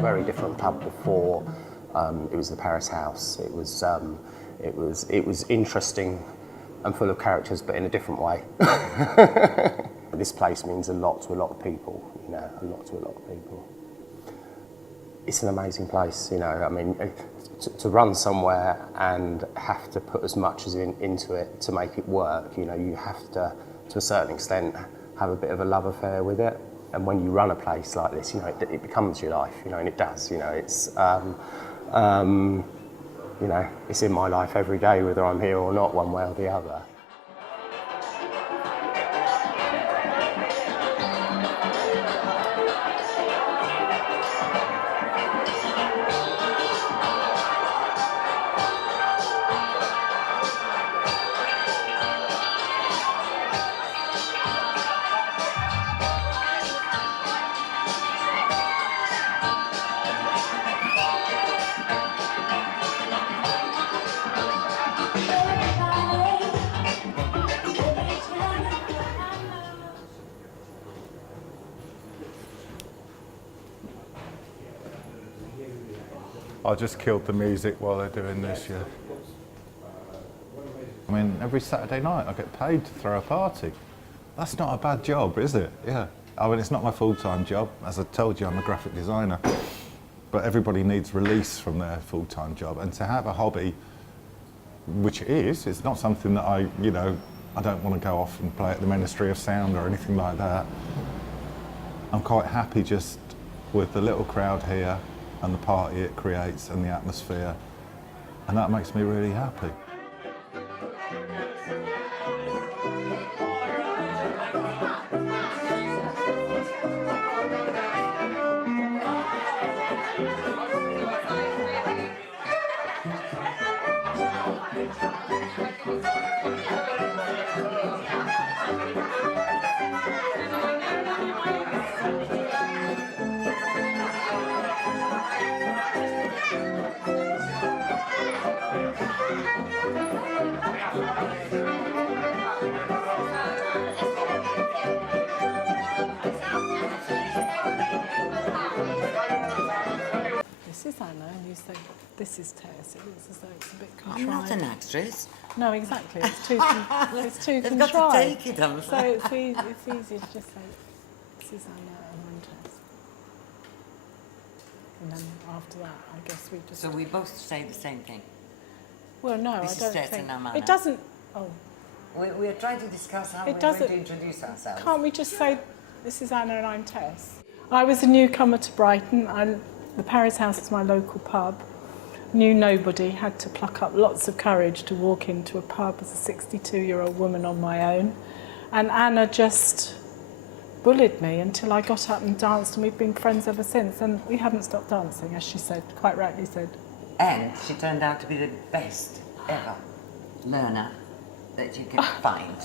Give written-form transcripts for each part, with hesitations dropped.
Very different pub before. It was the Paris House. It was interesting and full of characters, but in a different way. This place means a lot to a lot of people. You know, a lot to a lot of people. It's an amazing place. You know, I mean, to run somewhere and have to put as much as into it to make it work. You know, you have to a certain extent, have a bit of a love affair with it. And when you run a place like this, you know, it becomes your life, you know, and it does, you know, it's, you know, it's in my life every day, whether I'm here or not, one way or the other. I just killed the music while they're doing this, yeah. I mean, every Saturday night I get paid to throw a party. That's not a bad job, is it? Yeah. I mean, it's not my full-time job. As I told you, I'm a graphic designer. But everybody needs release from their full-time job. And to have a hobby, which it is, it's not something that I don't want to go off and play at the Ministry of Sound or anything like that. I'm quite happy just with the little crowd here and the party it creates and the atmosphere, and that makes me really happy. This is Anna, and you say this is Tess. It looks as though it's a bit contrived. I'm not an actress. No, exactly. It's too, it's too They've contrived. got to take it, haven't So they? it's easy to just say this is Anna and I'm Tess. And then after that, I guess we just. So we both say the same thing. Well, no, This is I don't Tess think and I'm Anna. it doesn't. Oh, We're trying to discuss how It we're doesn't- going to introduce ourselves. can't we just say this is Anna and I'm Tess? I was a newcomer to Brighton. The Paris House is my local pub. Knew nobody, had to pluck up lots of courage to walk into a pub as a 62-year-old woman on my own. And Anna just bullied me until I got up and danced, and we've been friends ever since. And we haven't stopped dancing, as she said, quite rightly said. And she turned out to be the best ever learner that you can find.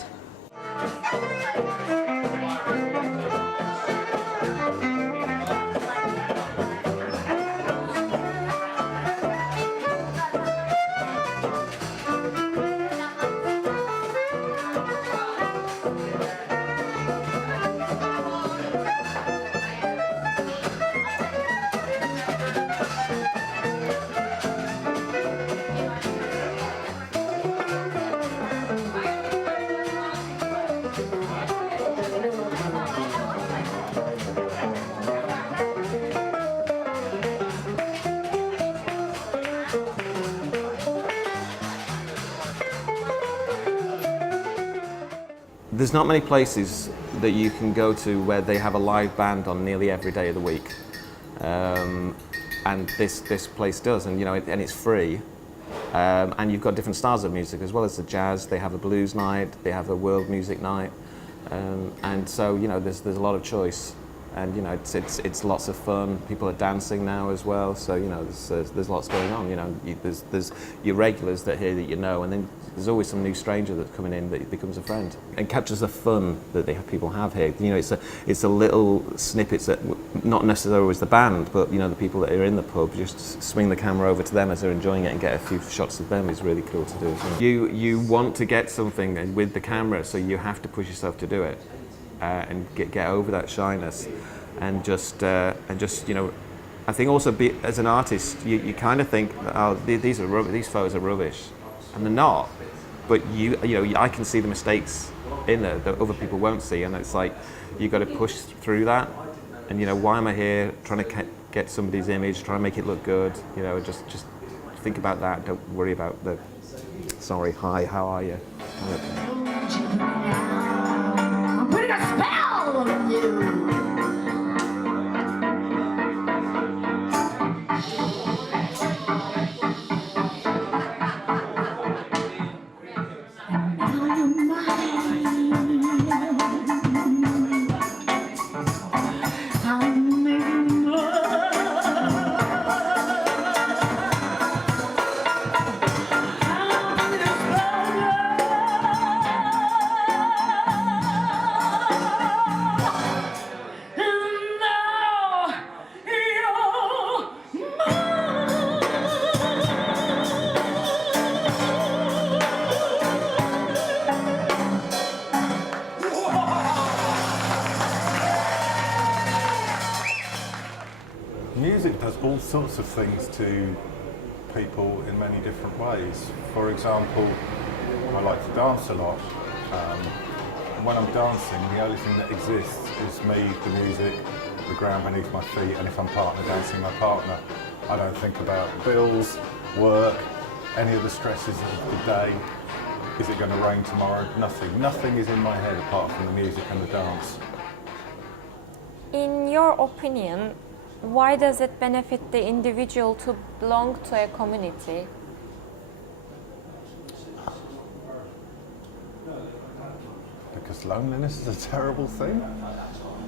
There's not many places that you can go to where they have a live band on nearly every day of the week. and this place does, and and it's free. And you've got different styles of music as well as the jazz. They have a blues night, they have a world music night, and so there's a lot of choice, and it's lots of fun. People are dancing now as well, so there's lots going on. There's your regulars that here that and then there's always some new stranger that's coming in that becomes a friend and captures the fun that people have here. It's a little snippets that not necessarily always the band, but the people that are in the pub, just swing the camera over to them as they're enjoying it and get a few shots of them is really cool to do. You want to get something with the camera, so you have to push yourself to do it and get over that shyness and just I think also as an artist you kind of think, oh, these photos are rubbish, and they're not. But I can see the mistakes in there that other people won't see, and it's like you got to push through that. And why am I here trying to get somebody's image, trying to make it look good? Just think about that. Don't worry about the sorry, hi, how are you? I'm putting a spell on you. Music does all sorts of things to people in many different ways. For example, I like to dance a lot. And when I'm dancing, the only thing that exists is me, the music, the ground beneath my feet, and if I'm partner dancing, my partner. I don't think about bills, work, any of the stresses of the day. Is it going to rain tomorrow? Nothing. Nothing is in my head apart from the music and the dance. In your opinion, why does it benefit the individual to belong to a community? Because loneliness is a terrible thing.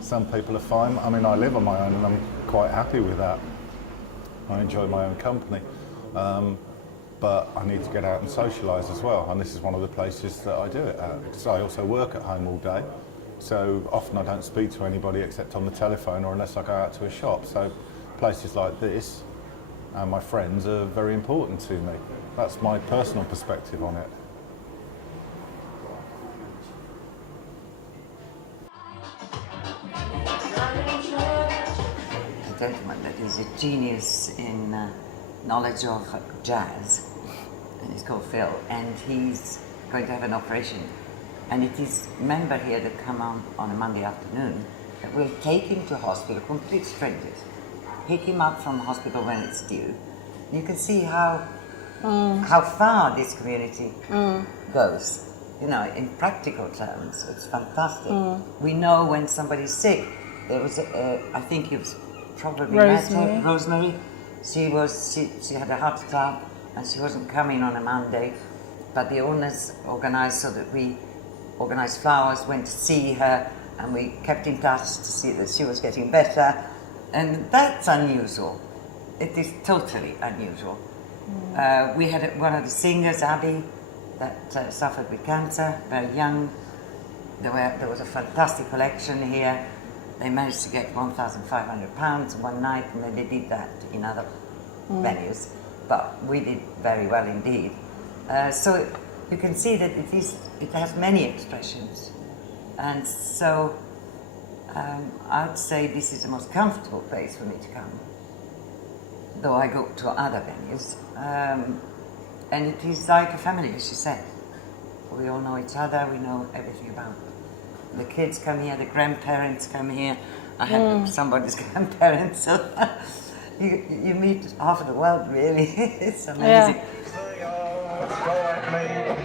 Some people are fine. I mean, I live on my own and I'm quite happy with that. I enjoy my own company. But I need to get out and socialise as well, and this is one of the places that I do it at. Because I also work at home all day, so often I don't speak to anybody except on the telephone or unless I go out to a shop. So places like this and my friends are very important to me. That's my personal perspective on it. A gentleman that is a genius in knowledge of jazz, and he's called Phil, and he's going to have an operation. And it is a member here that come on a Monday afternoon that will take him to hospital, complete strangers, pick him up from hospital when it's due. You can see how far this community goes. You know, in practical terms, it's fantastic. We know when somebody's sick. There was, I think you've probably met her, Rosemary. She had a heart attack and she wasn't coming on a Monday, but the owners organised so that we organised flowers, went to see her, and we kept in touch to see that she was getting better. And that's unusual. It is totally unusual. We had one of the singers, Abby, that suffered with cancer, very young. There was a fantastic collection here. They managed to get £1,500 one night, and then they did that in other venues. But we did very well indeed. So you can see that it has many expressions. And so I'd say this is the most comfortable place for me to come, though I go to other venues. And it is like a family, as you said. We all know each other, we know everything about it. The kids come here, the grandparents come here. I have somebody's grandparents, so you meet half of the world, really. It's amazing. Yeah.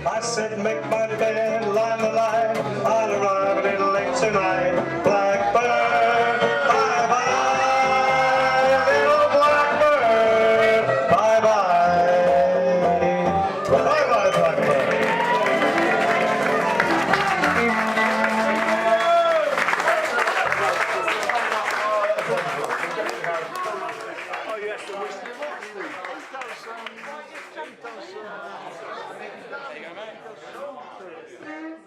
I said, make my bed, line the line. I'll arrive a little late tonight. Blackbird, bye-bye. There you go, mate.